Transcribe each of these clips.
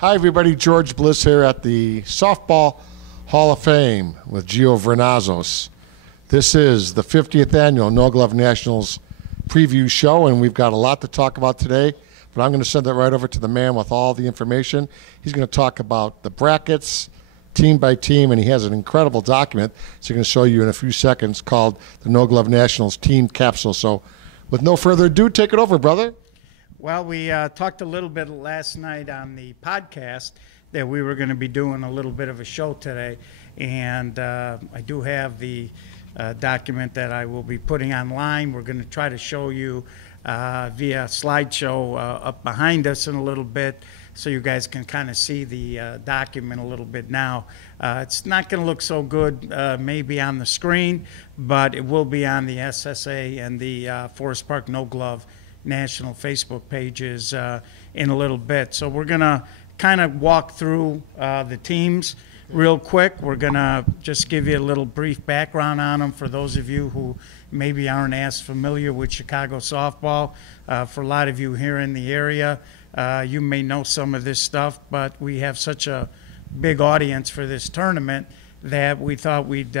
Hi, everybody. George Bliss here at the Softball Hall of Fame with Giovanna Zeus. This is the 50th annual No Glove Nationals preview show, and we've got a lot to talk about today. But I'm going to send it right over to the man with all the information. He's going to talk about the brackets, team by team, and he has an incredible document he's going to show you in a few seconds called the No Glove Nationals Team Capsule. So with no further ado, take it over, brother. Well, we talked a little bit last night on the podcast that we were going to be doing a little bit of a show today, and I do have the document that I will be putting online. We're going to try to show you via slideshow up behind us in a little bit so you guys can kind of see the document a little bit now. It's not going to look so good maybe on the screen, but it will be on the SSA and the Forest Park No Glove National Facebook pages in a little bit. So we're going to kind of walk through the teams real quick. We're going to just give you a little brief background on them for those of you who maybe aren't as familiar with Chicago softball. For a lot of you here in the area, you may know some of this stuff, but we have such a big audience for this tournament that we thought we'd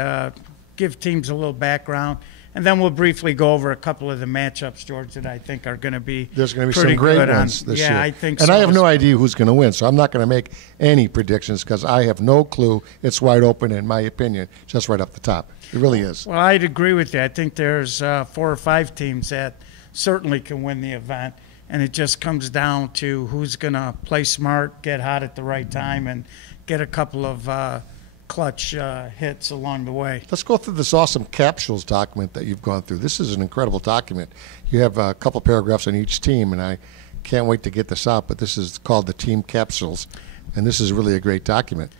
give teams a little background. And then we'll briefly go over a couple of the matchups, George, that I think are going to be There's going to be some great ones this year. Yeah, I think so. And I have no idea who's going to win, so I'm not going to make any predictions because I have no clue. It's wide open, in my opinion, just right off the top. It really is. Well, I'd agree with you. I think there's 4 or 5 teams that certainly can win the event, and it just comes down to who's going to play smart, get hot at the right time, and get a couple of clutch hits along the way. Let's go through this awesome capsules document that you've gone through. This is an incredible document. You have a couple paragraphs on each team, and I can't wait to get this out, but this is called the Team Capsules, and this is really a great document.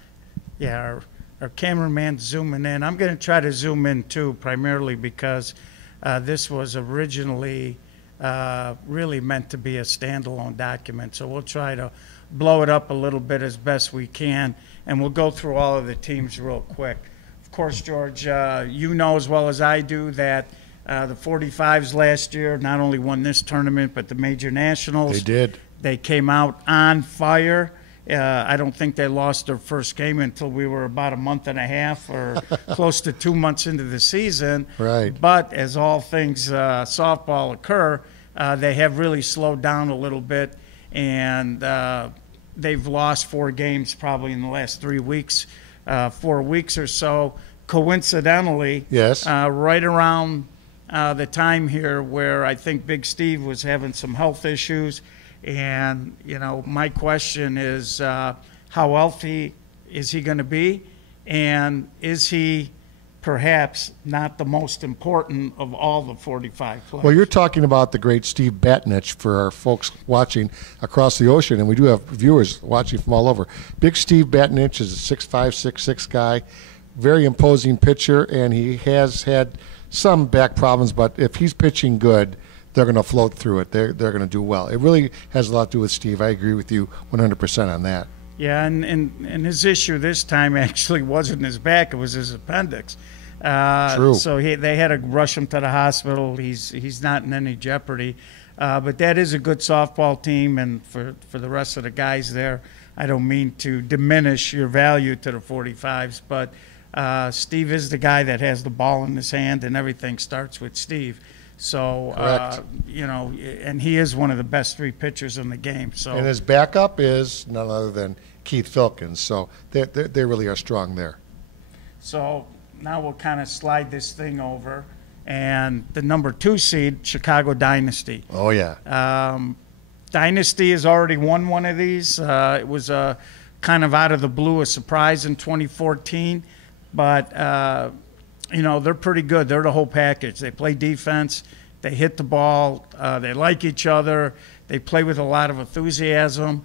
Yeah, our cameraman's zooming in. I'm going to try to zoom in, too, primarily because this was originally really meant to be a standalone document, so we'll try to blow it up a little bit as best we can, and we'll go through all of the teams real quick. Of course, George, you know as well as I do that the 45s last year not only won this tournament but the major nationals. They did. They came out on fire. I don't think they lost their first game until we were about a month and a half or close to 2 months into the season. Right. But as all things softball occur, they have really slowed down a little bit, and they've lost 4 games probably in the last 3 weeks, 4 weeks or so. Coincidentally, yes, right around the time here where I think Big Steve was having some health issues. And, you know, my question is how healthy is he going to be? And is he perhaps not the most important of all the 45 players? Well, you're talking about the great Steve Batnich for our folks watching across the ocean, and we do have viewers watching from all over. Big Steve Batnich is a 6'5", 6'6" guy, very imposing pitcher, and he has had some back problems, but if he's pitching good, they're going to float through it. They're going to do well. It really has a lot to do with Steve. I agree with you 100% on that. Yeah, and his issue this time actually wasn't his back; it was his appendix. True. So they had to rush him to the hospital. He's not in any jeopardy, but that is a good softball team. And for the rest of the guys there, I don't mean to diminish your value to the 45s, but Steve is the guy that has the ball in his hand, and everything starts with Steve. So, you know, and he is one of the best 3 pitchers in the game. So, and his backup is none other than Keith Filkins. So they really are strong there. So now we'll kind of slide this thing over. And the number 2 seed, Chicago Dynasty. Oh, yeah. Dynasty has already won one of these. It was a kind of out of the blue, a surprise in 2014. But you know, they're pretty good. They're the whole package. They play defense. They hit the ball. They like each other. They play with a lot of enthusiasm.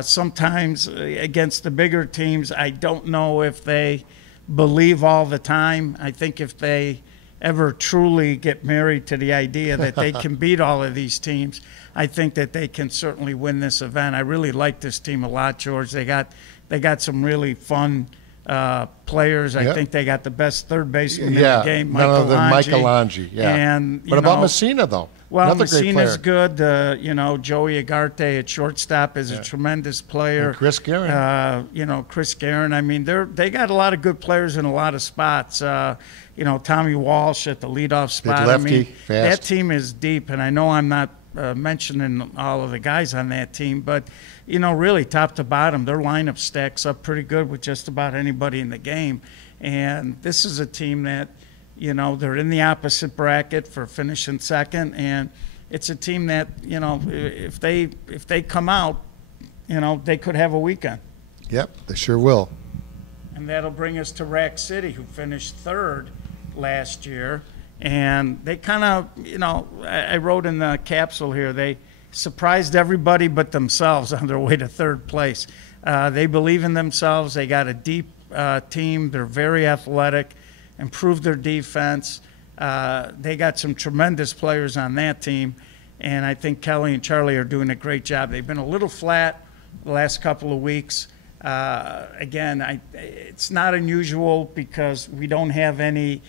Sometimes against the bigger teams, I don't know if they believe all the time. I think if they ever truly get married to the idea that they can beat all of these teams, I think that they can certainly win this event. I really like this team a lot, George. They got some really fun players. Yep. I think they got the best third baseman in the game, Michael Lange. Yeah. And what about Messina, though? Well, Another great Messina's player. good. Joey Agarte at shortstop is a tremendous player. And Chris Guerin. Chris Guerin. I mean, they got a lot of good players in a lot of spots. Tommy Walsh at the leadoff spot. Big lefty, I mean, fast. that team is deep, and I know I'm not mentioning all of the guys on that team, but really top to bottom, their lineup stacks up pretty good with just about anybody in the game. And this is a team that, they're in the opposite bracket for finishing second, and it's a team that, if they come out, they could have a weekend. Yep, they sure will. And that'll bring us to Rack City, who finished third last year. And they kind of, I wrote in the capsule here, they surprised everybody but themselves on their way to third place. They believe in themselves. They got a deep team. They're very athletic, improved their defense. They got some tremendous players on that team. And I think Kelly and Charlie are doing a great job. They've been a little flat the last couple of weeks. Again, it's not unusual because we don't have any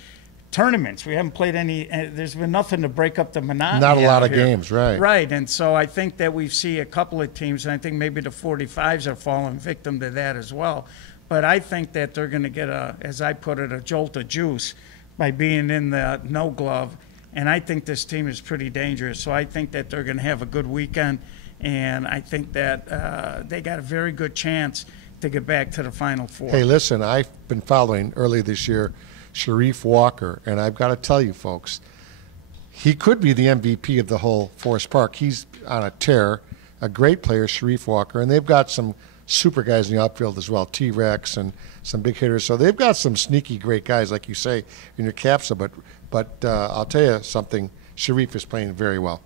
tournaments. We haven't played any. There's been nothing to break up the monotony. Not a lot of here. games, right? Right, and so I think that we see a couple of teams, and I think maybe the 45s are falling victim to that as well. But I think that they're going to get as I put it, a jolt of juice by being in the no glove. And I think this team is pretty dangerous. So I think that they're going to have a good weekend, and I think that they got a very good chance to get back to the Final Four. Hey, listen, I've been following early this year Sharif Walker, and I've got to tell you, folks, he could be the MVP of the whole Forest Park. He's on a tear, a great player, Sharif Walker, and they've got some super guys in the outfield as well, T-Rex and some big hitters. So they've got some sneaky great guys, like you say, in your capsule. But I'll tell you something, Sharif is playing very well.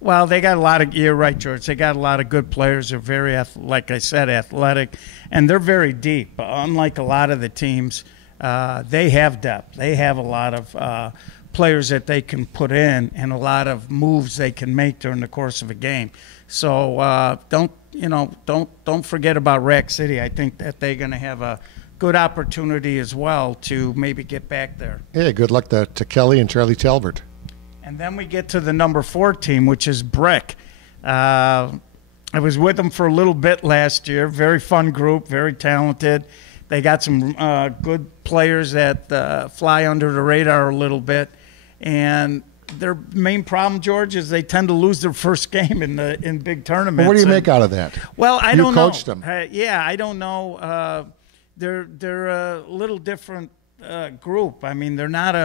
Well, they got a lot of – you're right, George. They got a lot of good players. They're very, like I said, athletic, and they're very deep. Unlike a lot of the teams, they have depth. They have a lot of players that they can put in and a lot of moves they can make during the course of a game. So don't forget about Rack City. I think that they're going to have a good opportunity as well to maybe get back there. Yeah, good luck to Kelly and Charlie Talbert. And then we get to the number 4 team, which is Brick. I was with them for a little bit last year. Very fun group, very talented. They got some good players that fly under the radar a little bit. And their main problem, George, is they tend to lose their first game in big tournaments. Well, what do you make out of that? Well, I don't know. You coached them. Yeah, I don't know. They're a little different group. I mean, they're not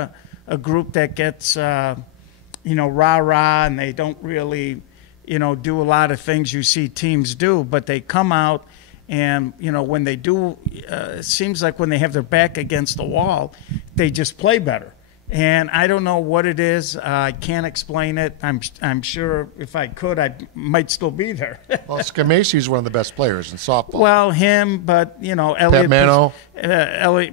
a group that gets rah-rah, and they don't really, do a lot of things you see teams do, but they come out and, when they do, it seems like when they have their back against the wall, they just play better. And I don't know what it is. I can't explain it. I'm sure if I could, I might still be there. Well, Scamacci is one of the best players in softball. Well, him, but, Elliot.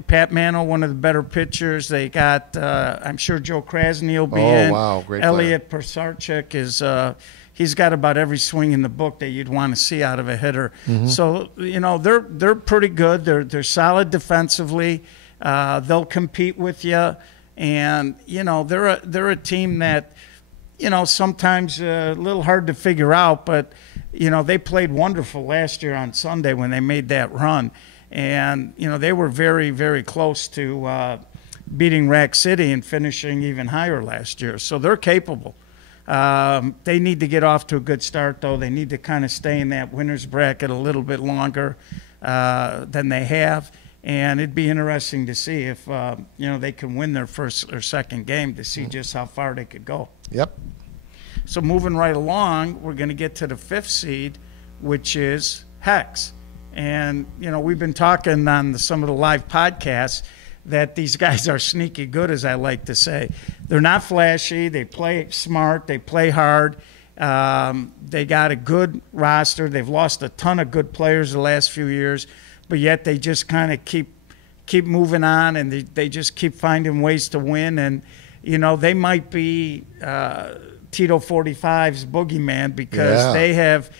Pat Mano, one of the better pitchers. They got, I'm sure Joe Krasny will be in. Oh, wow, great Elliot Persarchik is, he's got about every swing in the book that you'd want to see out of a hitter. Mm-hmm. So, they're pretty good. They're solid defensively. They'll compete with you. And, they're a team that, sometimes a little hard to figure out, but, they played wonderful last year on Sunday when they made that run. And, they were very, very close to beating Rack City and finishing even higher last year. So they're capable. They need to get off to a good start, though. They need to kind of stay in that winner's bracket a little bit longer than they have. And it'd be interesting to see if, they can win their first or second game to see just how far they could go. Yep. So moving right along, we're going to get to the 5th seed, which is Hex. And, we've been talking on some of the live podcasts that these guys are sneaky good, as I like to say. They're not flashy. They play smart. They play hard. They got a good roster. They've lost a ton of good players the last few years. But yet they just kind of keep moving on, and they just keep finding ways to win. And, they might be Tito 45's boogeyman because they have,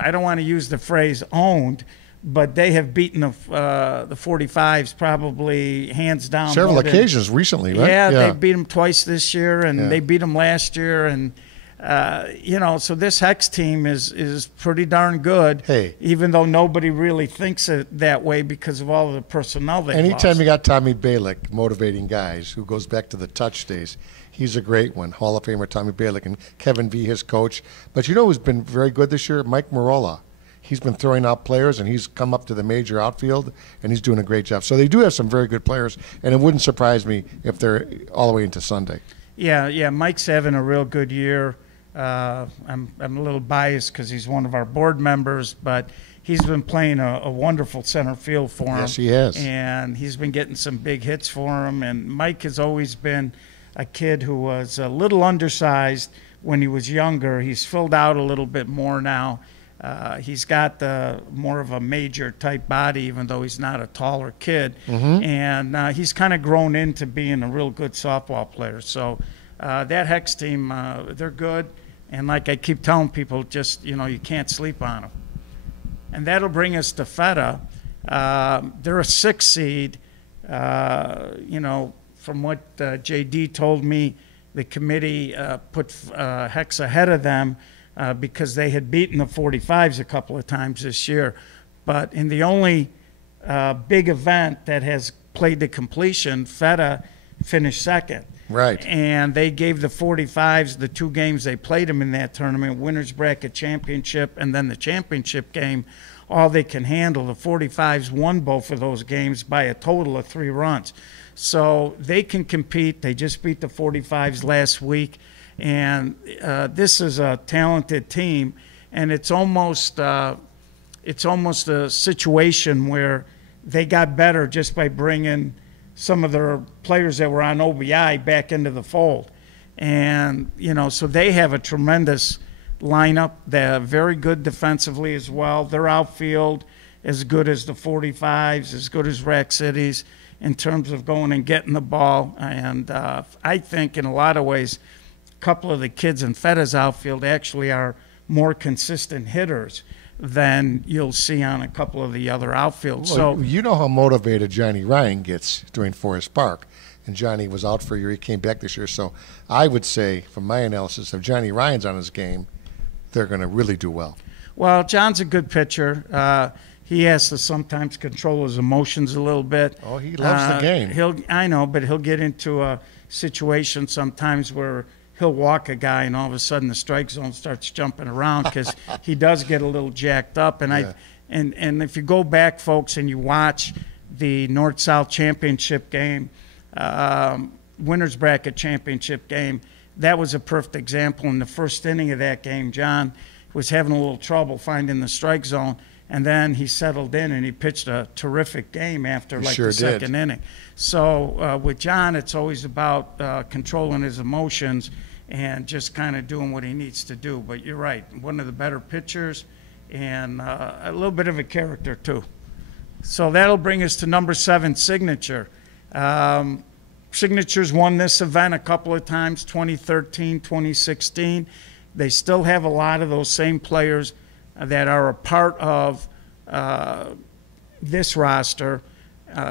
I don't want to use the phrase owned, but they have beaten the 45s probably hands down. Several occasions recently, right? Yeah, they beat them twice this year, and they beat them last year, and so this Hex team is pretty darn good. Hey, even though nobody really thinks it that way because of all of the personnel they anytime lost. you got Tommy Balick motivating guys, who goes back to the touch days, he's a great one. Hall of Famer Tommy Balick, and Kevin V, his coach. But you know who's been very good this year? Mike Marola. He's been throwing out players, and he's come up to the major outfield, and he's doing a great job. So they do have some very good players, and it wouldn't surprise me if they're all the way into Sunday. Yeah, Mike's having a real good year. I'm a little biased because he's one of our board members, but he's been playing a wonderful center field for him. Yes, he has. And he's been getting some big hits for him. And Mike has always been a kid who was a little undersized when he was younger. He's filled out a little bit more now. He's got more of a major type body, even though he's not a taller kid. Mm-hmm. And he's kind of grown into being a real good softball player. So that Hex team, they're good. And like I keep telling people, just, you can't sleep on them. And that'll bring us to FETA. They're a 6 seed. From what JD told me, the committee put Hex ahead of them because they had beaten the 45s a couple of times this year. But in the only big event that has played to completion, FETA finished second. Right. And they gave the 45s the 2 games they played them in that tournament, winners bracket championship and then the championship game, all they can handle. The 45s won both of those games by a total of 3 runs. So they can compete. They just beat the 45s last week. And this is a talented team. And it's almost a situation where they got better just by bringing some of their players that were on OBI back into the fold. And, so they have a tremendous lineup. They're very good defensively as well. Their outfield as good as the 45s, as good as Rack City's in terms of going and getting the ball. And I think in a lot of ways, a couple of the kids in FETA's outfield actually are more consistent hitters than you'll see on a couple of the other outfields. Well, you know how motivated Johnny Ryan gets during Forest Park. And Johnny was out for a year. He came back this year. So I would say, from my analysis, if Johnny Ryan's on his game, they're going to really do well. Well, John's a good pitcher. He has to sometimes control his emotions a little bit. Oh, he loves the game. I know, but he'll get into a situation sometimes where he'll walk a guy and all of a sudden the strike zone starts jumping around because he does get a little jacked up. And and if you go back, folks, and you watch the North-South championship game, winners bracket championship game, that was a perfect example. In the first inning of that game, John was having a little trouble finding the strike zone, and then he settled in and he pitched a terrific game after the second inning. So with John, it's always about controlling his emotions and just kind of doing what he needs to do. But you're right, one of the better pitchers and a little bit of a character too. So that'll bring us to number 7, Signature. Signature's won this event a couple of times, 2013, 2016. They still have a lot of those same players that are a part of this roster.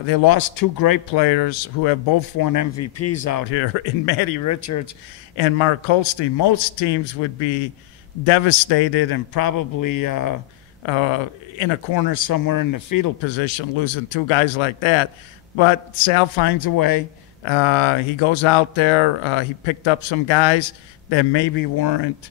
They lost 2 great players who have both won MVPs out here in Matty Richards and Mark Holstein. Most teams would be devastated and probably in a corner somewhere in the fetal position, losing 2 guys like that. But Sal finds a way. He goes out there. He picked up some guys that maybe weren't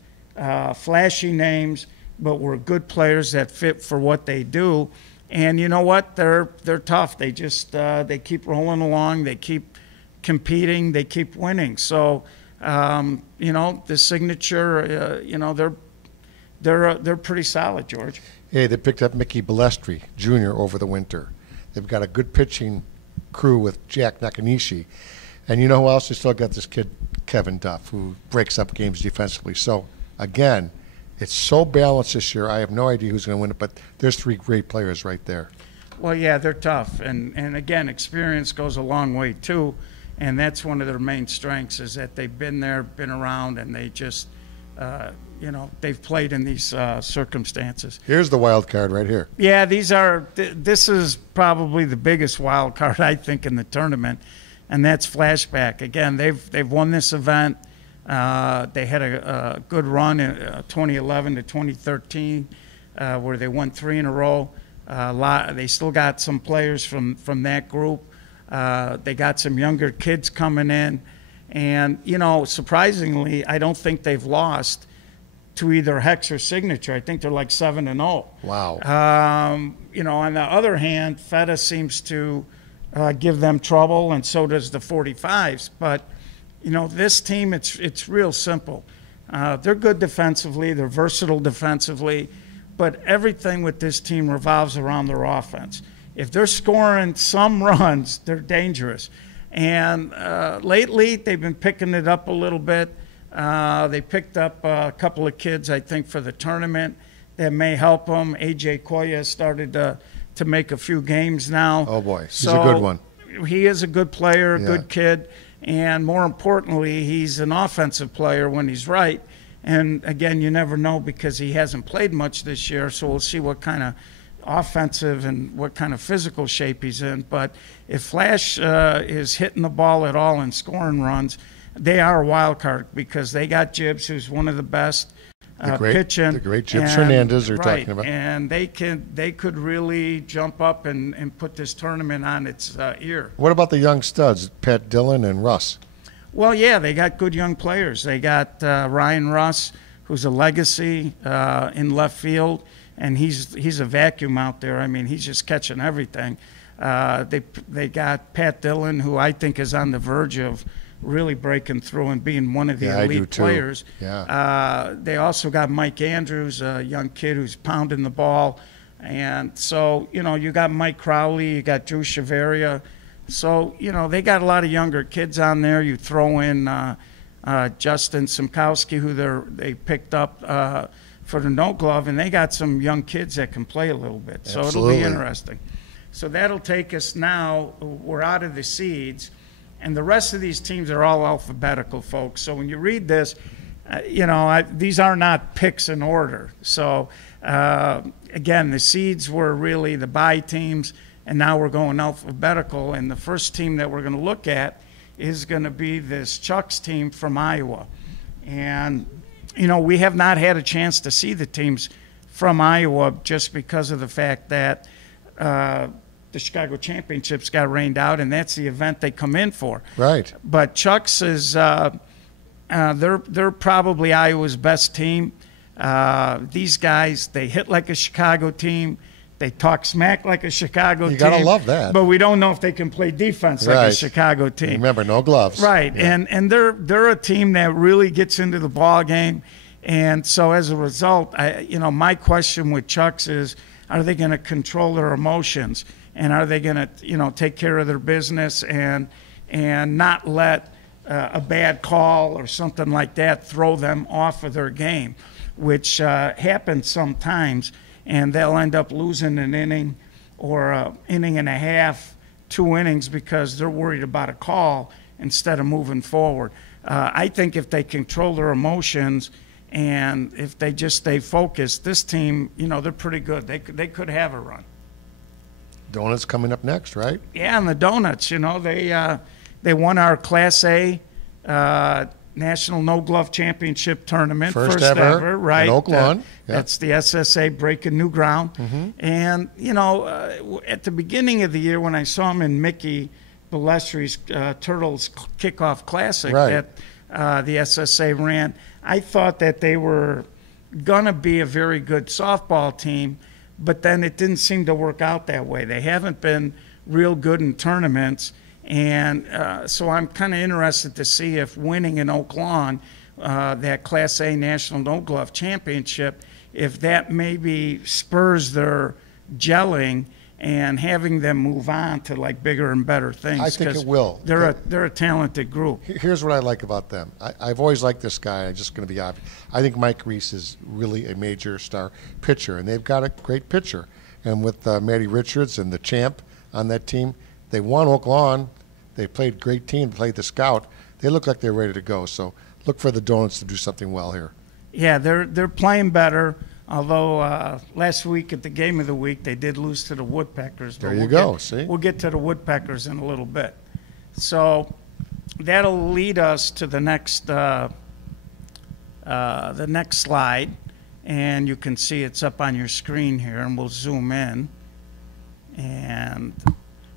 flashy names, but were good players that fit for what they do. And you know what? They're tough. They just they keep rolling along. They keep competing. They keep winning. So the Signature, they're pretty solid, George. Hey, they picked up Mickey Balestri Jr. over the winter. They've got a good pitching crew with Jack Nakanishi. And you know who else? They still got this kid, Kevin Duff, who breaks up games defensively. So, again, it's so balanced this year. I have no idea who's going to win it, but there's 3 great players right there. Well, yeah, they're tough. And again, experience goes a long way, too. And that's one of their main strengths is that they've been there, been around, and they just they've played in these circumstances. Here's the wild card right here. Yeah, this is probably the biggest wild card, I think, in the tournament, and that's Flashback. Again, they've won this event. They had a good run in 2011 to 2013, where they won 3 in a row. They still got some players from that group. They got some younger kids coming in, and surprisingly, I don't think they've lost to either Hex or Signature. I think they're like 7-0. Wow. On the other hand, Feta seems to give them trouble, and so does the 45s. But this team, it's real simple. They're good defensively. They're versatile defensively. But everything with this team revolves around their offense. If they're scoring some runs, they're dangerous. And lately, they've been picking it up a little bit. They picked up a couple of kids, I think, for the tournament that may help them. A.J. Khoya started to make a few games now. Oh, boy. He's a good one. He is a good player, a good kid. And more importantly, he's an offensive player when he's right. And, again, you never know because he hasn't played much this year, so we'll see what kind of offensive and what kind of physical shape he's in. But if Flash is hitting the ball at all and scoring runs, they are a wild card because they got Gibbs, who's one of the best pitching. The great Gibbs Hernandez you're talking about. And they could really jump up and put this tournament on its ear. What about the young studs, Pat Dillon and Russ? Well, yeah, they got good young players. They got Ryan Russ, who's a legacy in left field, and he's a vacuum out there. I mean, he's just catching everything. They got Pat Dillon, who I think is on the verge of really breaking through and being one of the elite players. Yeah. They also got Mike Andrews, a young kid who's pounding the ball. And so, you got Mike Crowley, you got Drew Chavarria. So, they got a lot of younger kids on there. You throw in Justin Simkowski, who they picked up for the No Glove, and they got some young kids that can play a little bit. So Absolutely. It'll be interesting. So that'll take us now. We're out of the seeds. And the rest of these teams are all alphabetical, folks. So when you read this, these are not picks in order. So, again, the seeds were really the bye teams, and now we're going alphabetical. And the first team that we're going to look at is going to be this Chuck's team from Iowa. And, we have not had a chance to see the teams from Iowa just because of the fact that the Chicago Championships got rained out, and that's the event they come in for. Right. But Chuck's is they're probably Iowa's best team. These guys, they hit like a Chicago team. They talk smack like a Chicago team. You gotta love that. But we don't know if they can play defense like a Chicago team. Remember, no gloves. Right. Yeah. And they're a team that really gets into the ball game. And so as a result, my question with Chuck's is, are they going to control their emotions? And are they going to, take care of their business and not let a bad call or something like that throw them off of their game, which happens sometimes, and they'll end up losing an inning or an inning and a half, 2 innings because they're worried about a call instead of moving forward. I think if they control their emotions and if they just stay focused, this team, they're pretty good. They could have a run. Donuts coming up next, right? Yeah, and the Donuts, they won our Class A National No Glove Championship tournament. First ever, right? in Oak Lawn. That's the SSA breaking new ground. Mm-hmm. And, at the beginning of the year when I saw them in Mickey Ballestri's Turtles Kickoff Classic that the SSA ran, I thought that they were going to be a very good softball team, but then it didn't seem to work out that way. They haven't been real good in tournaments, and so I'm kind of interested to see if winning in Oak Lawn, that Class A National No Glove Championship, if that maybe spurs their gelling and having them move on to like bigger and better things. I think it will. They're a talented group. Here's what I like about them. I've always liked this guy. I'm just going to be obvious. I think Mike Reese is really a major star pitcher, and they've got a great pitcher. And with Matty Richards and the champ on that team, they won Oak Lawn. They played great team, played the scout. They look like they're ready to go. So look for the Donuts to do something well here. Yeah, they're playing better. Although last week at the game of the week they did lose to the Woodpeckers. There you go. See, we'll get to the Woodpeckers in a little bit. So that'll lead us to the next slide, and you can see it's up on your screen here, and we'll zoom in, and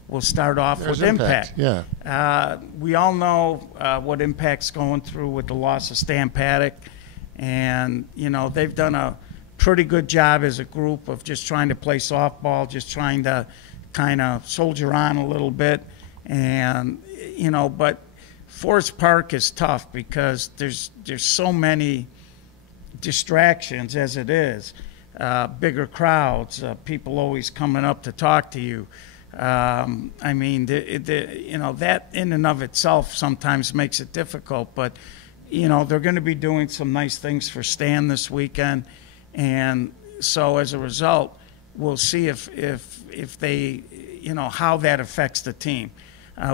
we'll start off There's with Impact. Yeah. We all know what Impact's going through with the loss of Stan Paddock, and they've done a pretty good job as a group of just trying to play softball, just trying to kind of soldier on a little bit, and but Forest Park is tough because there's so many distractions as it is, bigger crowds, people always coming up to talk to you. I mean, that in and of itself sometimes makes it difficult, but they're going to be doing some nice things for Stan this weekend, and so as a result, we'll see if they, how that affects the team.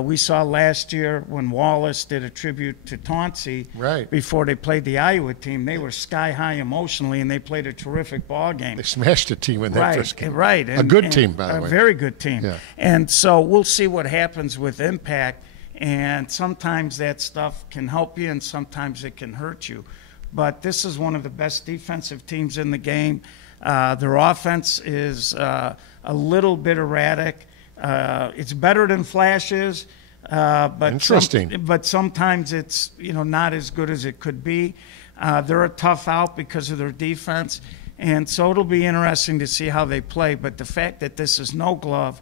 We saw last year when Wallace did a tribute to Tauncey before they played the Iowa team. They were sky high emotionally, and they played a terrific ball game. They smashed a team in that first game. Right. A good team, by the way. A very good team. Yeah. And so we'll see what happens with Impact, and sometimes that stuff can help you, and sometimes it can hurt you. But this is one of the best defensive teams in the game. Their offense is a little bit erratic. It's better than flashes, but interesting. But sometimes it's not as good as it could be. They're a tough out because of their defense, and so it'll be interesting to see how they play. But the fact that this is no glove,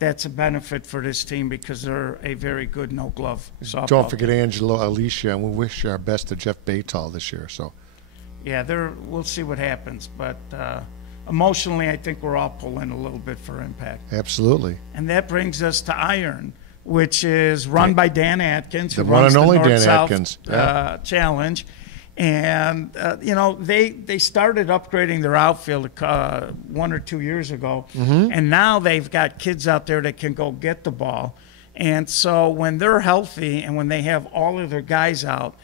that's a benefit for this team because they're a very good no glove softball. Don't forget Angelo, Alicia, and we wish our best to Jeff Baytall this year. So, yeah, we'll see what happens, but. Emotionally, I think we're all pulling a little bit for Impact. Absolutely. And that brings us to Iron, which is run by Dan Atkins, who the one and only Dan North-South, Atkins Challenge. And, they started upgrading their outfield 1 or 2 years ago, and now they've got kids out there that can go get the ball. And so when they're healthy and when they have all of their guys out,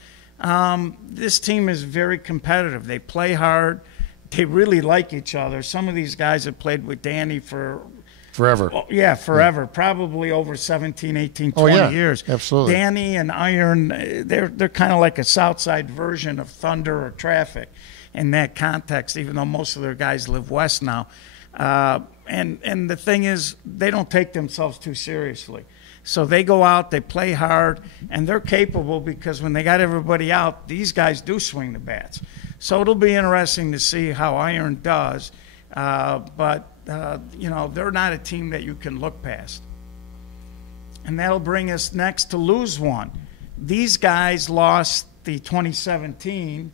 this team is very competitive. They play hard. They really like each other. Some of these guys have played with Danny for forever. Yeah, forever. Yeah. Probably over 17, 18, 20 years. Absolutely. Danny and Iron, they're kind of like a Southside version of Thunder or Traffic in that context, even though most of their guys live west now. And the thing is, they don't take themselves too seriously. So they go out, they play hard, and they're capable because when they got everybody out, these guys do swing the bats. So it'll be interesting to see how Iron does. But they're not a team that you can look past. And that'll bring us next to Lose One. These guys lost the 2017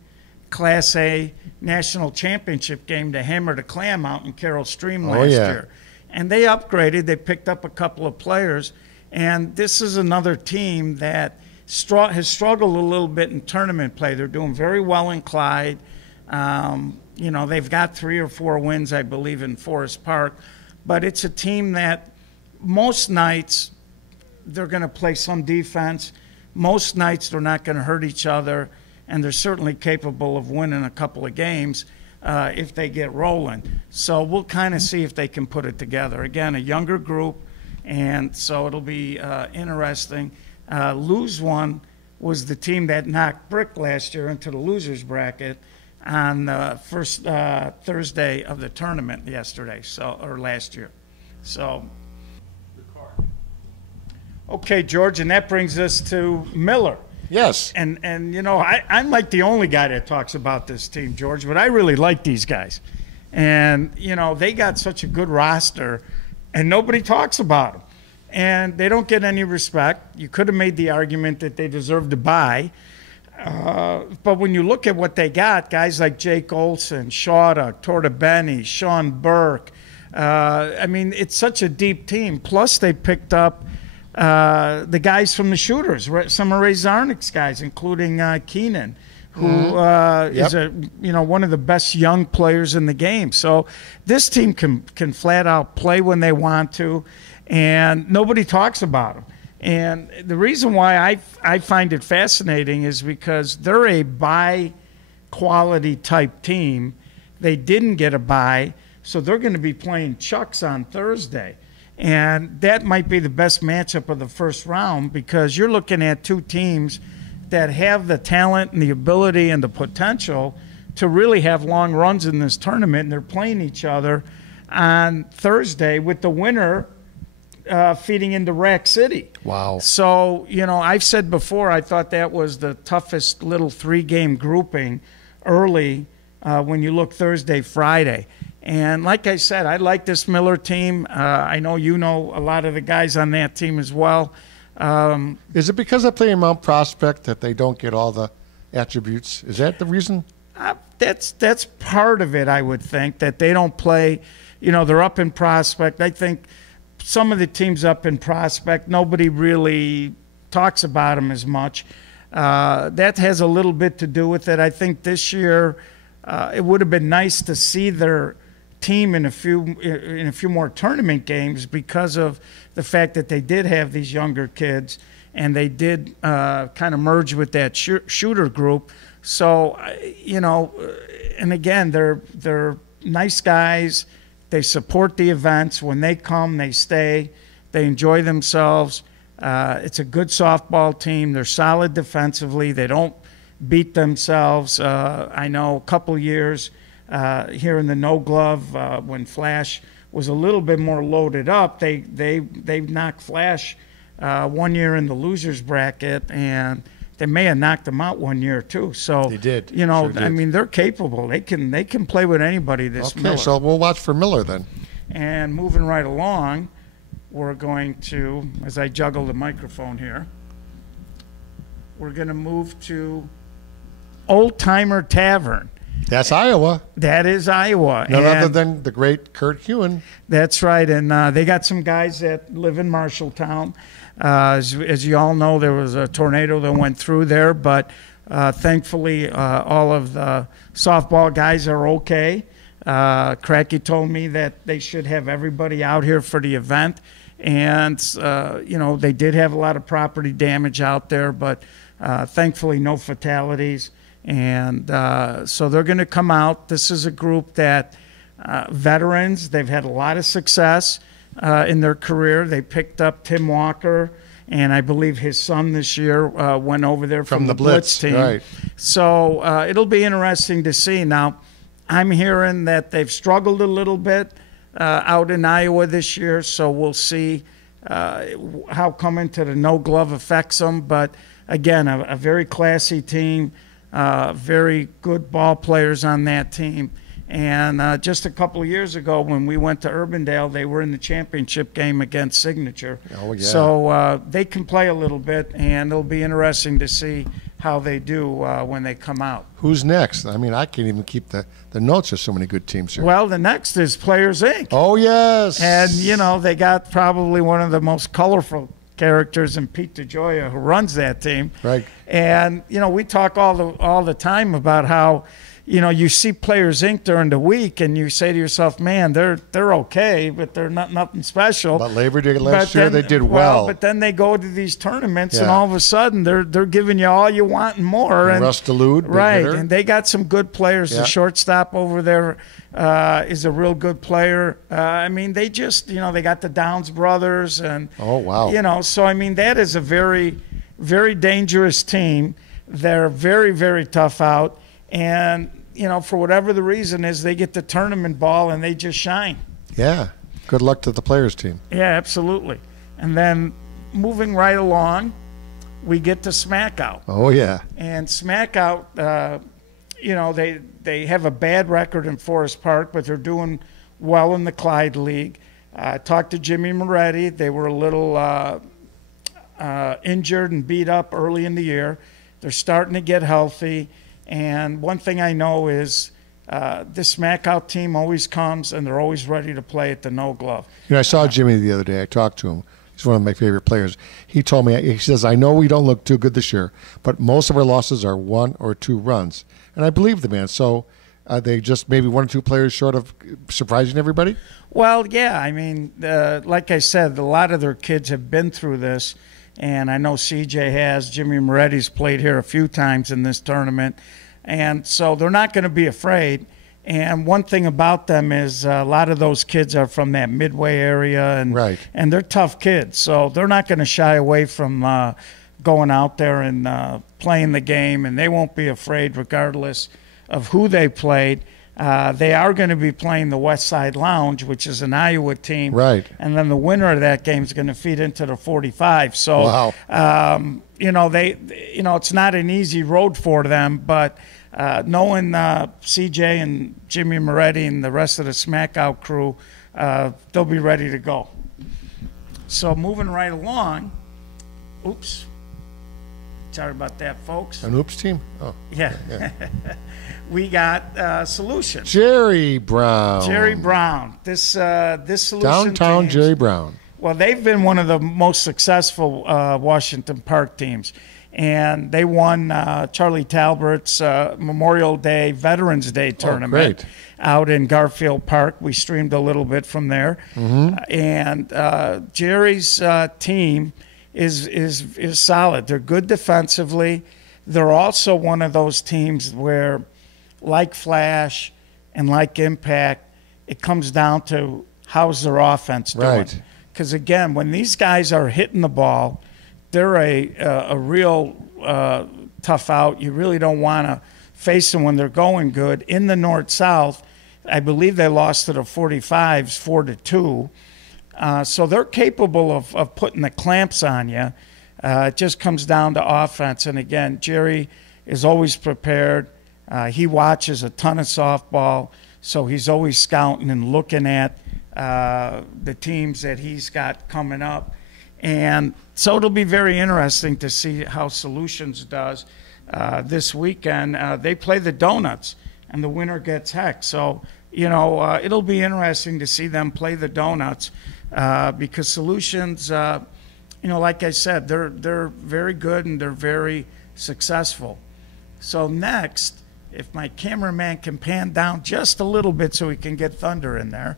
Class A National Championship game to Hammer the Clam out in Carroll Stream last year. And they upgraded. They picked up a couple of players. And this is another team that has struggled a little bit in tournament play. They're doing very well in Clyde. They've got 3 or 4 wins, I believe, in Forest Park. But it's a team that most nights they're going to play some defense. Most nights they're not going to hurt each other. And they're certainly capable of winning a couple of games if they get rolling. So we'll kind of see if they can put it together. Again, a younger group, and so it'll be interesting. Lose One was the team that knocked Brick last year into the losers bracket on the first Thursday of the tournament last year. So, okay, George, and that brings us to Miller. Yes. And I'm like the only guy that talks about this team, George, but I really like these guys. And, they got such a good roster, and nobody talks about them. And they don't get any respect. You could have made the argument that they deserve to buy. But when you look at what they got, guys like Jake Olson, Shawta, Torta Benny, Sean Burke, it's such a deep team. Plus, they picked up the guys from the shooters, some of Ray Zarnick's guys, including Keenan, who is one of the best young players in the game. So this team can flat out play when they want to, and nobody talks about them. And the reason why I find it fascinating is because they're a quality type team. They didn't get a bye, so they're going to be playing Chucks on Thursday. And that might be the best matchup of the first round, because you're looking at two teams that have the talent and the ability and the potential to really have long runs in this tournament. And they're playing each other on Thursday, with the winner feeding into Rack City. Wow. So, I've said before, I thought that was the toughest little 3-game grouping early when you look Thursday, Friday. And like I said, I like this Miller team. I know you know a lot of the guys on that team as well. Is it because they play in Mount Prospect that they don't get all the attributes? Is that the reason? That's part of it, I would think, that they don't play. They're up in Prospect. I think some of the teams up in Prospect, nobody really talks about them as much. That has a little bit to do with it. I think this year it would have been nice to see their team in a few more tournament games, because of the fact that they did have these younger kids and they did kind of merge with that shooter group. So, and again, they're nice guys. They support the events. When they come, they stay. They enjoy themselves. It's a good softball team. They're solid defensively. They don't beat themselves. I know a couple years here in the No Glove, when Flash was a little bit more loaded up, they knocked Flash 1 year in the losers bracket, and they may have knocked them out 1 year too. So they did. Sure did. I mean, they're capable. They can play with anybody. This okay, Miller. So we'll watch for Miller then. And moving right along, we're going to, as I juggle the microphone here, we're going to move to Old Timer Tavern. That's Iowa. That is Iowa. None other than the great Kurt Hewen. That's right. And they got some guys that live in Marshalltown. As you all know, there was a tornado that went through there, but thankfully all of the softball guys are okay. Cracky told me that they should have everybody out here for the event. And, they did have a lot of property damage out there, but thankfully no fatalities. And so they're going to come out. This is a group that veterans, they've had a lot of success in their career. They picked up Tim Walker, and I believe his son this year went over there from the Blitz team. Right. So it'll be interesting to see. Now, I'm hearing that they've struggled a little bit out in Iowa this year, so we'll see how coming to the No Glove affects them. But again, a very classy team. Very good ball players on that team. And just a couple of years ago when we went to Urbandale, they were in the championship game against Signature. Oh, yeah. So they can play a little bit, and it'll be interesting to see how they do when they come out. Who's next? I mean, I can't even keep the notes. There's so many good teams here. Well, the next is Players Inc. Oh, yes. And, they got probably one of the most colorful characters in Pete DeGioia, who runs that team. Right. And, we talk all the time about how, you see Players Inc. during the week, and you say to yourself, man, they're okay, but they're nothing special. But Labor Day last year, they did well. But then they go to these tournaments, and all of a sudden, they're giving you all you want and more. And Russ DeLude, right, hitter. and they got some good players. Yeah. The shortstop over there is a real good player. I mean, they just, they got the Downs brothers, and oh wow, so I mean, that is a very, very dangerous team. They're very, very tough out, and for whatever the reason is, they get the tournament ball and they just shine. Yeah, good luck to the Players team. Yeah, absolutely. And then moving right along, we get to Smack Out. Oh yeah, and Smack Out. They have a bad record in Forest Park, but they're doing well in the Clyde League. I talked to Jimmy Moretti. They were a little injured and beat up early in the year. They're starting to get healthy. And one thing I know is this Smack Out team always comes, and they're always ready to play at the No Glove. I saw Jimmy the other day. I talked to him. He's one of my favorite players. He told me, he says, I know we don't look too good this year, but most of our losses are 1 or 2 runs. And I believe the man. So they just maybe 1 or 2 players short of surprising everybody? Well, yeah. I mean, like I said, a lot of their kids have been through this. And I know CJ has. Jimmy Moretti's played here a few times in this tournament. And so they're not going to be afraid. And one thing about them is a lot of those kids are from that Midway area, and Right. and they're tough kids. So they're not going to shy away from going out there and playing the game, and they won't be afraid regardless of who they played. They are going to be playing the Westside Lounge, which is an Iowa team. Right. And then the winner of that game is going to feed into the 45. So, Wow. it's not an easy road for them, but knowing CJ and Jimmy Moretti and the rest of the Smackout crew, they'll be ready to go. So moving right along, oops. Sorry about that, folks. An oops team? Oh. Yeah. We got Solutions. Jerry Brown. Jerry Brown. This Solution Downtown teams, Jerry Brown. well, they've been one of the most successful Washington Park teams. And they won Charlie Talbert's Memorial Day, Veterans Day tournament great. out in Garfield Park. We streamed a little bit from there. And Jerry's team is solid. They're good defensively. They're also one of those teams where, like Flash and like Impact, it comes down to how's their offense doing. Right. Because, again, when these guys are hitting the ball, they're a real tough out. You really don't want to face them when they're going good. In the North-South, I believe they lost to the 45s 4-2. So they're capable of putting the clamps on you. It just comes down to offense. And, again, Jerry is always prepared. He watches a ton of softball, so he's always scouting and looking at the teams that he's got coming up. And so it'll be very interesting to see how Solutions does this weekend. They play the Donuts, and the winner gets heck. So, it'll be interesting to see them play the Donuts because Solutions, like I said, they're very good and they're very successful. So next, if my cameraman can pan down just a little bit so we can get Thunder in there.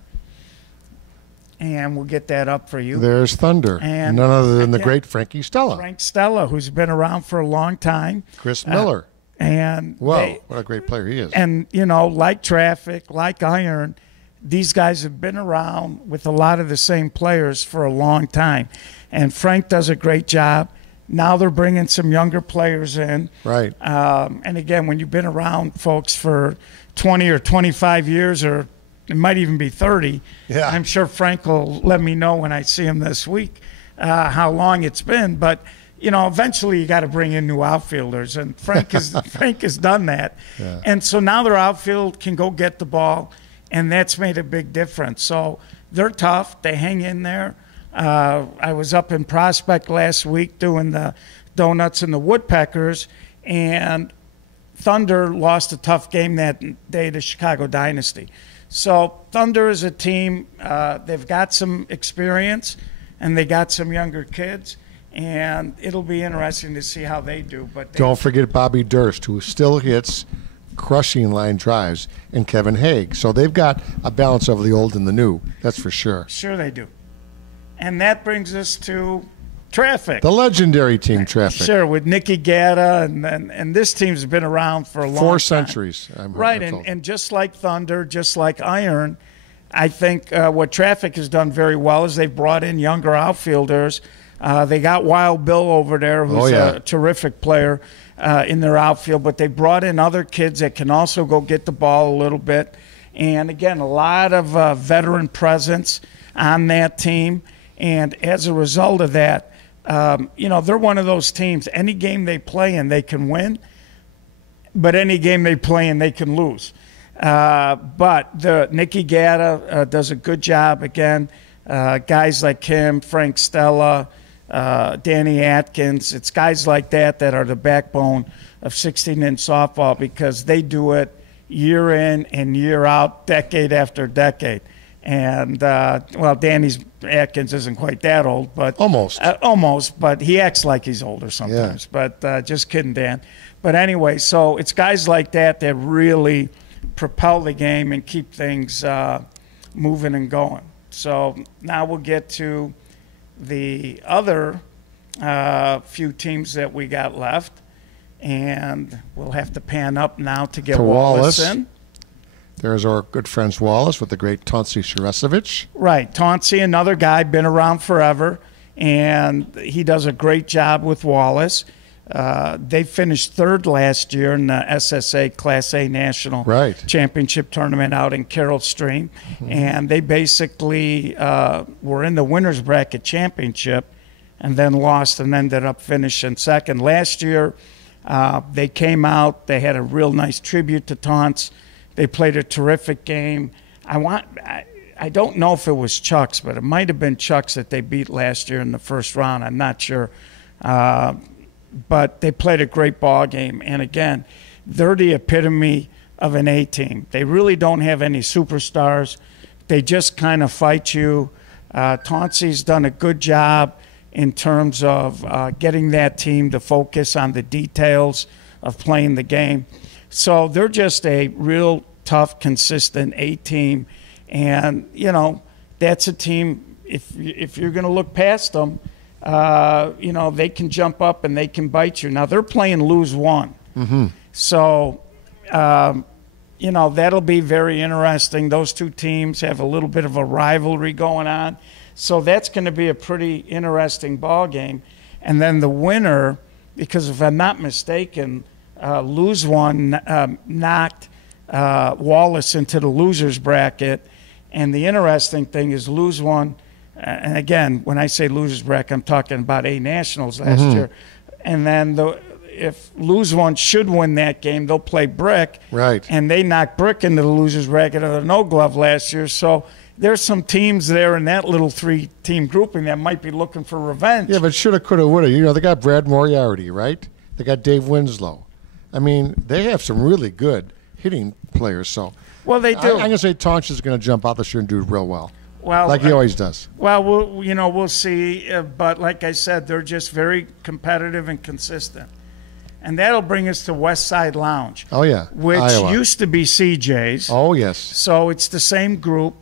And we'll get that up for you. There's Thunder. And none other than the great Frankie Stella. Frank Stella, who's been around for a long time. Chris Miller. And Whoa, what a great player he is. And, like Traffic, like Iron, these guys have been around with a lot of the same players for a long time. And Frank does a great job. Now they're bringing some younger players in. Right. And, again, when you've been around folks for 20 or 25 years or it might even be 30. Yeah. I'm sure Frank will let me know when I see him this week how long it's been. But, eventually you got to bring in new outfielders. And Frank has done that. Yeah. And so now their outfield can go get the ball, and that's made a big difference. So they're tough. They hang in there. I was up in Prospect last week doing the Donuts and the Woodpeckers, and Thunder lost a tough game that day to Chicago Dynasty. So Thunder is a team, they've got some experience, and they got some younger kids, and it'll be interesting to see how they do. But don't forget Bobby Durst, who still hits crushing line drives, and Kevin Haig. So they've got a balance of the old and the new, that's for sure. Sure they do. And that brings us to Traffic. The legendary team Traffic. Sure, with Nicky Gatta, and this team's been around for a long time. 4 centuries. Right, and just like Thunder, just like Iron, I think what Traffic has done very well is they've brought in younger outfielders. They got Wild Bill over there, who's a terrific player in their outfield, but they brought in other kids that can also go get the ball a little bit. And, again, a lot of veteran presence on that team. And as a result of that, they're one of those teams. Any game they play in, they can win. But any game they play in, they can lose. But Nicky Gatta does a good job. Again, guys like him, Frank Stella, Danny Atkins. It's guys like that are the backbone of 16-inch softball because they do it year in and year out, decade after decade. And, Danny Atkins isn't quite that old, but almost, but he acts like he's older sometimes. Yeah. But just kidding, Dan. But anyway, so it's guys like that really propel the game and keep things moving and going. So now we'll get to the other few teams that we got left. And we'll have to pan up now to get To Wallace Wallace. in. There's our good friends Wallace with the great Tonsi Shiresevich. Right. Tonsi, another guy, been around forever, and he does a great job with Wallace. They finished third last year in the SSA Class A National Championship Tournament out in Carroll Stream. And they basically were in the winner's bracket championship and then lost and ended up finishing second. Last year, they came out. They had a real nice tribute to Taunts. They played a terrific game. I don't know if it was Chuck's, but it might have been Chuck's that they beat last year in the first round. I'm not sure. But they played a great ball game. And again, they're the epitome of an A team. They really don't have any superstars. They just kind of fight you. Taunsi's done a good job in terms of getting that team to focus on the details of playing the game. So they're just a real tough, consistent A team. And, you know, that's a team, if you're going to look past them, you know, they can jump up and they can bite you. Now, they're playing lose one. So, you know, that'll be very interesting. Those two teams have a little bit of a rivalry going on. So that's going to be a pretty interesting ball game. And then the winner, because if I'm not mistaken, lose one knocked Wallace into the loser's bracket. And the interesting thing is lose one, and again, when I say losers bracket, I'm talking about A Nationals last year. And then if lose one should win that game, they'll play Brick. Right. And they knocked Brick into the losers bracket of the No Glove last year. So there's some teams there in that little three-team grouping that might be looking for revenge. Yeah, but shoulda, coulda, woulda. You know, they got Brad Moriarty, right? They got Dave Winslow. I mean, they have some really good hitting players. So, well, they do. I'm going to say Taunch is going to jump out this year and do real well. Well, like he always does. Well, you know, we'll see. But like I said, they're just very competitive and consistent. And that'll bring us to Westside Lounge. Oh, yeah. Which Iowa. used to be CJ's. Oh, yes. So it's the same group.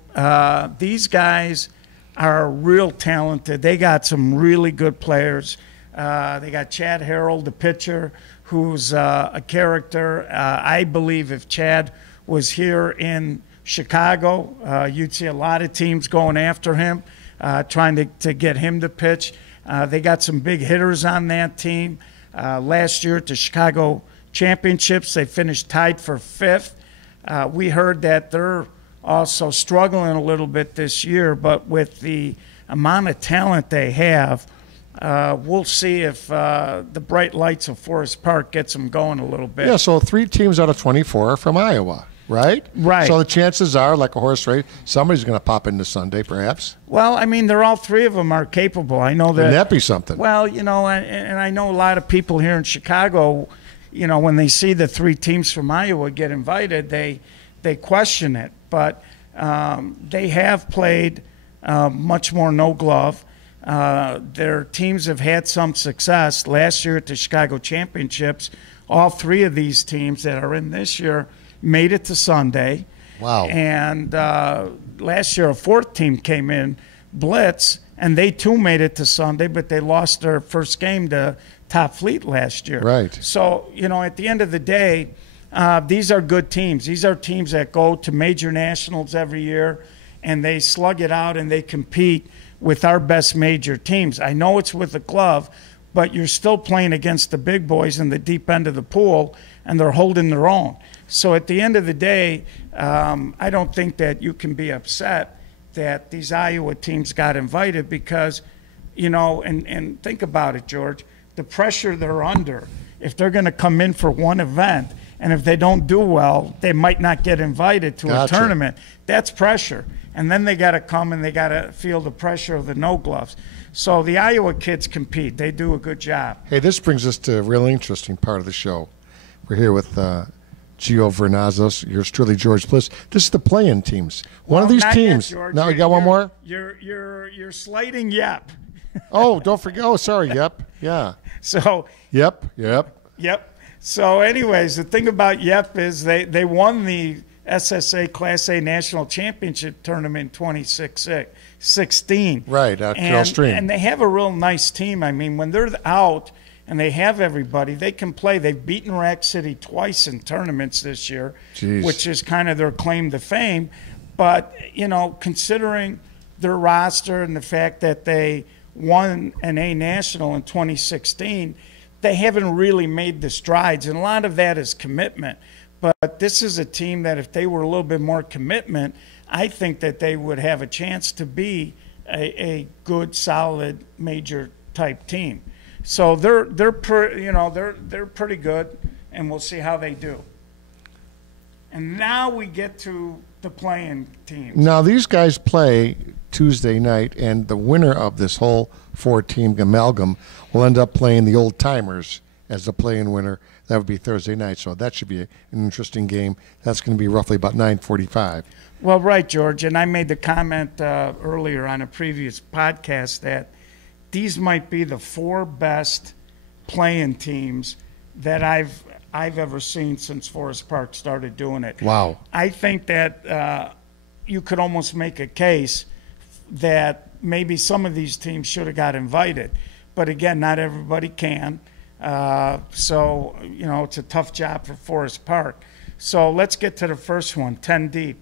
These guys are real talented. They got some really good players. They got Chad Harold, the pitcher, who's a character. I believe if Chad was here in Chicago, you'd see a lot of teams going after him, trying to get him to pitch. They got some big hitters on that team. Last year at the Chicago Championships, they finished tied for 5th. We heard that they're also struggling a little bit this year, but with the amount of talent they have, we'll see if the bright lights of Forest Park gets them going a little bit. Yeah, so 3 teams out of 24 are from Iowa, right? Right. So the chances are, like a horse race, somebody's going to pop into Sunday, perhaps. Well, I mean, they're all 3 of them are capable. I know that. Wouldn't that be something? Well, you know, and I know a lot of people here in Chicago, you know, when they see the 3 teams from Iowa get invited, they question it. But they have played much more no glove. Their teams have had some success. Last year at the Chicago Championships, all 3 of these teams that are in this year made it to Sunday. Wow. And last year a 4th team came in, Blitz, and they too made it to Sunday, but they lost their first game to Top Fleet last year. Right. So, you know, at the end of the day, these are good teams. These are teams that go to major nationals every year, and they slug it out and they compete with our best major teams. I know it's with a glove, but you're still playing against the big boys in the deep end of the pool, and they're holding their own. So at the end of the day, I don't think that you can be upset that these Iowa teams got invited because, you know, and think about it, George, the pressure they're under. If they're going to come in for one event, and if they don't do well, they might not get invited to a tournament. That's pressure. And then they got to come and they got to feel the pressure of the no gloves. So the Iowa kids compete. They do a good job. Hey, this brings us to a really interesting part of the show. We're here with Giovanna Zeus, yours truly, George Bliss. This is the play-in teams. One of these teams. Now, you got one more? You're slighting Yep. Oh, don't forget. Oh, sorry, Yep. Yeah. So. Yep. So, anyways, the thing about Yep is they won the SSA Class A National Championship Tournament in 2016. Right, Carroll Stream. And they have a real nice team. I mean, when they're out and they have everybody. They can play. They've beaten Rack City twice in tournaments this year, Jeez. which is kind of their claim to fame. But, considering their roster and the fact that they won an A National in 2016, they haven't really made the strides, and a lot of that is commitment. But this is a team that if they were a little bit more commitment, I think that they would have a chance to be a good, solid, major type team. So they're pretty good, and we'll see how they do. And now we get to the playing teams. Now these guys play Tuesday night, and the winner of this whole 4-team amalgam will end up playing the Old Timers as the play-in winner. That would be Thursday night, so that should be an interesting game. That's going to be roughly about 9:45. Well, right, George, and I made the comment earlier on a previous podcast that these might be the 4 best play-in teams that I've ever seen since Forest Park started doing it. Wow. I think that you could almost make a case that maybe some of these teams should have got invited. But again, not everybody can. So, it's a tough job for Forest Park. So let's get to the first one, 10 deep.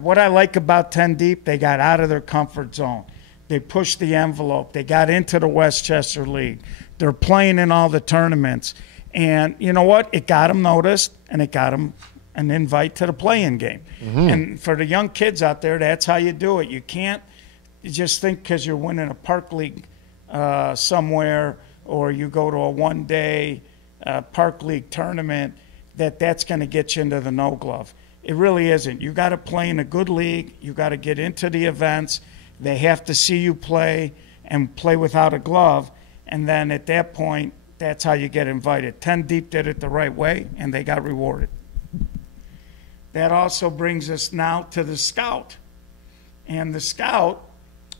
What I like about 10 deep, they got out of their comfort zone. They pushed the envelope. They got into the Westchester League. They're playing in all the tournaments. And you know what? It got them noticed, and it got them an invite to the play-in game. Mm-hmm. And for the young kids out there, that's how you do it. You can't just think because you're winning a park league somewhere, or you go to a one-day park league tournament, that's going to get you into the no glove. It really isn't. You got to play in a good league. You got to get into the events. They have to see you play and play without a glove, and then at that point, that's how you get invited. 10 Deep did it the right way, and they got rewarded. That also brings us now to the Scout, and the Scout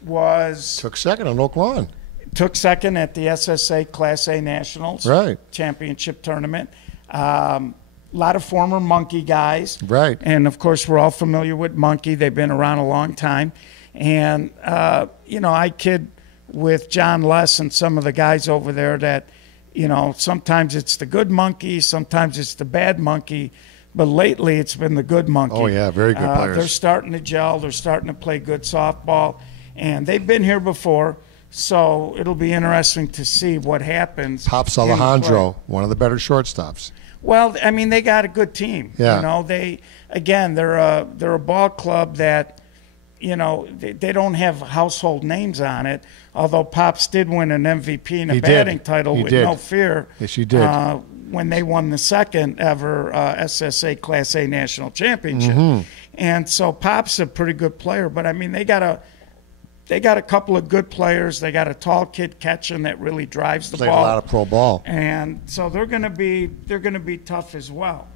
took second on Oak Lawn. Took second at the SSA Class A Nationals Championship Tournament. lot of former Monkey guys. Right. And, of course, we're all familiar with Monkey. They've been around a long time. And, you know, I kid with John Less and some of the guys over there that, you know, sometimes it's the good monkey, sometimes it's the bad monkey, but lately it's been the good monkey. Oh, yeah, very good players. They're starting to gel. They're starting to play good softball. And they've been here before, so it'll be interesting to see what happens. Pops Alejandro, one of the better shortstops. Well, I mean, they got a good team. Yeah. You know, they're a ball club that, you know, they don't have household names on it, although Pops did win an MVP and a batting title with no fear. Yes, he did. When they won the second ever SSA Class A National Championship. Mm-hmm. And so Pop's a pretty good player, but, I mean, they got a couple of good players. They got a tall kid catching that really drives the ball. Played a lot of pro ball. And so they're going to be tough as well.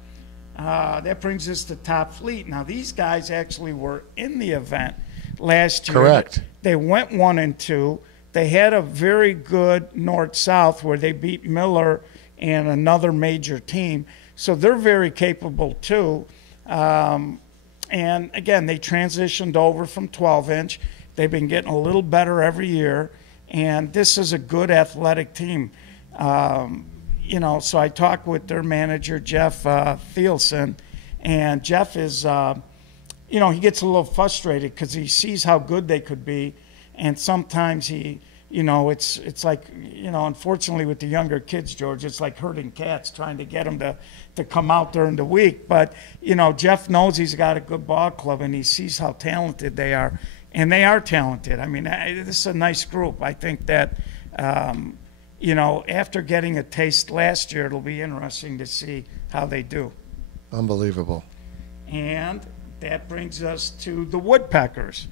That brings us to Top Fleet. Now, these guys actually were in the event last year. Correct. They went 1-2. They had a very good North-South where they beat Miller and another major team. So they're very capable, too. And, again, they transitioned over from 12-inch. They've been getting a little better every year. And this is a good athletic team. You know, so I talked with their manager, Jeff Thielsen, and Jeff is, you know, he gets a little frustrated because he sees how good they could be, and sometimes he, you know, it's like, you know, unfortunately with the younger kids, George, it's like herding cats trying to get them to come out during the week. But, you know, Jeff knows he's got a good ball club, and he sees how talented they are, and they are talented. I mean, this is a nice group. I think that, you know, after getting a taste last year, it'll be interesting to see how they do. Unbelievable. And that brings us to the Woodpeckers,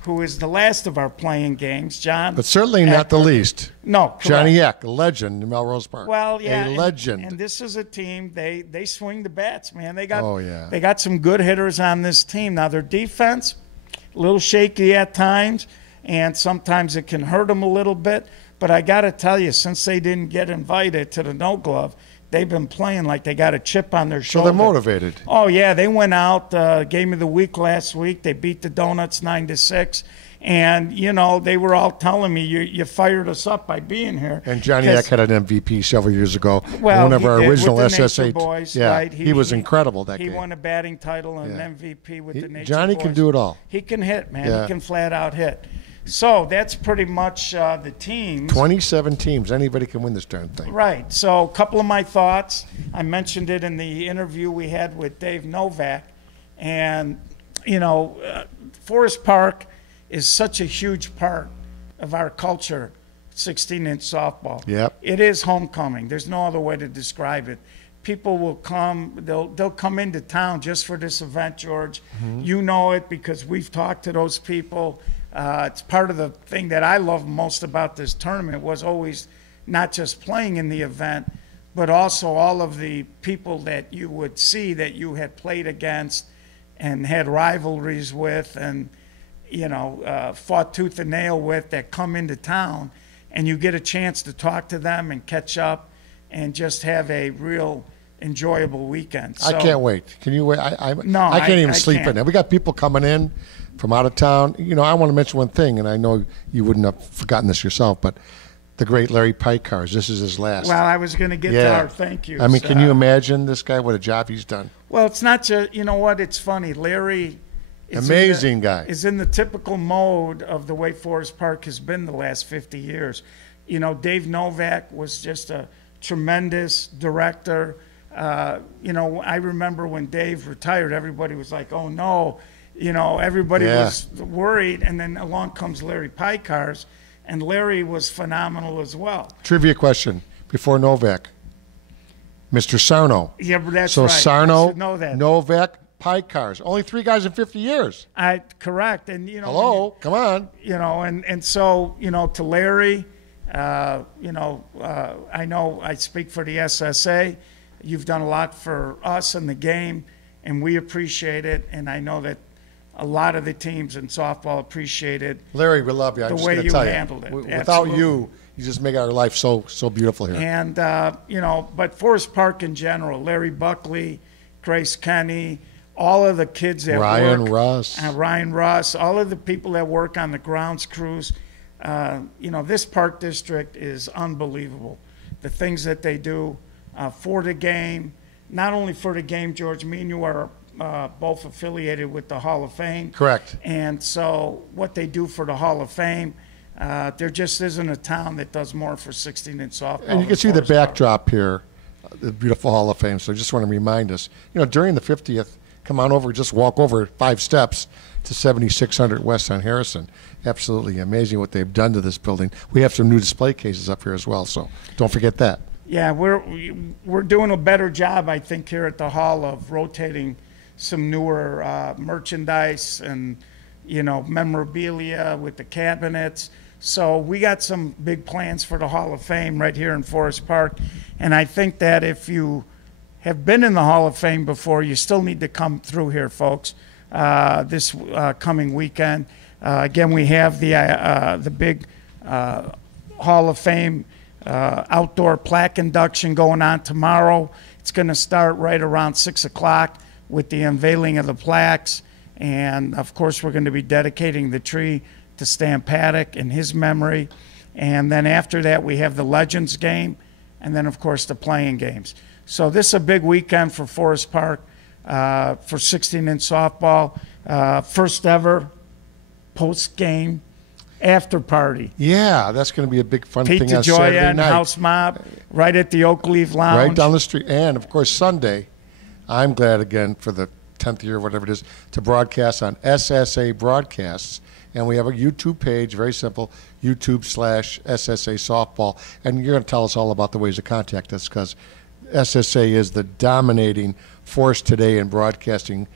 who is the last of our playing games. John. But certainly not the least. No, correct. Johnny Eck, a legend in Melrose Park. Well, yeah. A legend. And this is a team, they swing the bats, man. They got, oh, yeah. They got some good hitters on this team. Now, their defense, a little shaky at times, and sometimes it can hurt them a little bit. But I got to tell you, since they didn't get invited to the No Glove, they've been playing like they got a chip on their shoulder. So they're motivated. Oh, yeah. They went out, game of the week last week. They beat the Donuts 9-6. And, you know, they were all telling me, you fired us up by being here. And Johnny Eck had an MVP several years ago. Well, one of our original with the SSA Nature Boys, yeah, right? he was incredible that game. He won a batting title and an MVP with the Nature Johnny Boys. can do it all. He can hit, man. Yeah. He can flat out hit. So that's pretty much the teams. 27 teams. Anybody can win this darn thing. Right. So a couple of my thoughts. I mentioned it in the interview we had with Dave Novak. And, you know, Forest Park is such a huge part of our culture, 16-inch softball. Yep. It is homecoming. There's no other way to describe it. People will come. They'll come into town just for this event, George. You know it because we've talked to those people. It's part of the thing that I love most about this tournament was always not just playing in the event, but also all of the people that you would see that you had played against and had rivalries with and, you know, fought tooth and nail with that come into town, and you get a chance to talk to them and catch up and just have a real enjoyable weekend. So, I can't wait. Can you wait? No, I can't even sleep can't. in it. We got people coming in from out of town. You know, I want to mention one thing, and I know you wouldn't have forgotten this yourself, but the great Larry Pikars, this is his last. Well, I was going to get to our thank yous. I mean, can you imagine this guy, what a job he's done? Well, it's not just, you know what, it's funny. Larry is Amazing guy. Is in the typical mode of the way Forest Park has been the last 50 years. You know, Dave Novak was just a tremendous director. You know, I remember when Dave retired, everybody was like, oh, no. You know, everybody was worried. And then along comes Larry Pikars, and Larry was phenomenal as well. Trivia question before Novak. Mr. Sarno. Yeah, but that's so right. Sarno, I should know that. Novak, Pikars. Only 3 guys in 50 years. Correct. And, you know. Hello, come on. You know, and so, you know, to Larry, you know, I know I speak for the SSA. You've done a lot for us in the game, and we appreciate it. And I know that a lot of the teams in softball appreciate it. Larry, we love you. I'm just going to tell you. Handled it. Without Absolutely. you just make our life so beautiful here. And, you know, but Forest Park in general, Larry Buckley, Grace Kenny, all of the kids that Ryan work. Ryan Russ, all of the people that work on the grounds crews. You know, this park district is unbelievable. The things that they do for the game, not only for the game, George, me and you are both affiliated with the Hall of Fame. Correct. And so what they do for the Hall of Fame, there just isn't a town that does more for 16-inch softball. And you can see the backdrop here, the beautiful Hall of Fame. So I just want to remind us, you know, during the 50th, come on over, just walk over 5 steps to 7600 West on Harrison. Absolutely amazing what they've done to this building. We have some new display cases up here as well, so don't forget that. Yeah, we're doing a better job, I think, here at the Hall of rotating some newer merchandise and, you know, memorabilia with the cabinets. So we got some big plans for the Hall of Fame right here in Forest Park. And I think that if you have been in the Hall of Fame before, you still need to come through here, folks, this coming weekend. Again, we have the big Hall of Fame outdoor plaque induction going on tomorrow. It's going to start right around 6 o'clock with the unveiling of the plaques. And, of course, we're going to be dedicating the tree to Stan Paddock in his memory. And then after that, we have the Legends game, and then, of course, the playing games. So this is a big weekend for Forest Park for 16-inch softball. First ever post-game after party. Yeah, that's going to be a big fun Pete thing on DeGioia Saturday and night. House Mob right at the Oak Leaf Lounge. Right down the street. And, of course, Sunday, I'm glad again for the 10th year, whatever it is, to broadcast on SSA Broadcasts. And we have a YouTube page, very simple, YouTube/SSA Softball. And you're going to tell us all about the ways to contact us because SSA is the dominating force today in broadcasting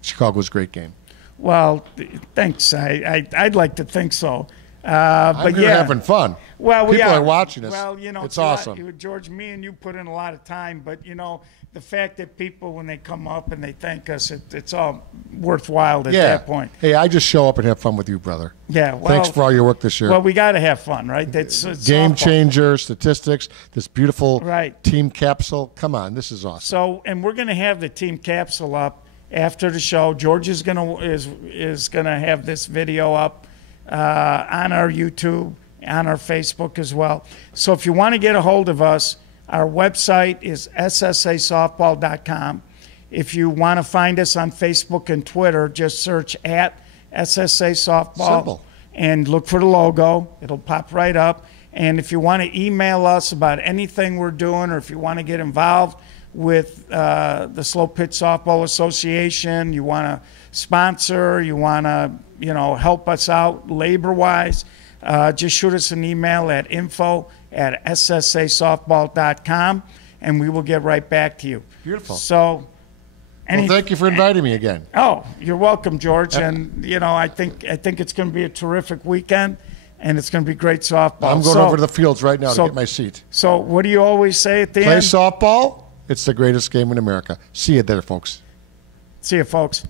Chicago's great game. Well, thanks. I'd like to think so. But yeah, having fun. Well, people are watching us. Well, you know, it's awesome. George, me and you put in a lot of time, but you know, the fact that people, when they come up and they thank us, it's all worthwhile at that point. Hey, I just show up and have fun with you, brother. Yeah. Well, thanks for all your work this year. Well, we got to have fun, right? It's game softball. changer, statistics, this beautiful right. team capsule. Come on, this is awesome. So, and we're going to have the team capsule up after the show. George is gonna have this video up on our YouTube, on our Facebook as well. So if you want to get a hold of us, our website is ssasoftball.com. If you want to find us on Facebook and Twitter, just search at SSA Softball. Simple. And look for the logo. It'll pop right up. And if you want to email us about anything we're doing, or if you want to get involved with the Slow Pitch Softball Association, you want to sponsor, you want to help us out labor-wise, just shoot us an email at info@ssasoftball.com, and we will get right back to you. Beautiful. So, thank you for inviting me again. Oh, you're welcome, George. And I think it's going to be a terrific weekend, and it's going to be great softball. I'm going over to the fields right now to get my seat. So, what do you always say at the Play end? softball. It's the greatest game in America. See you there, folks. See you, folks.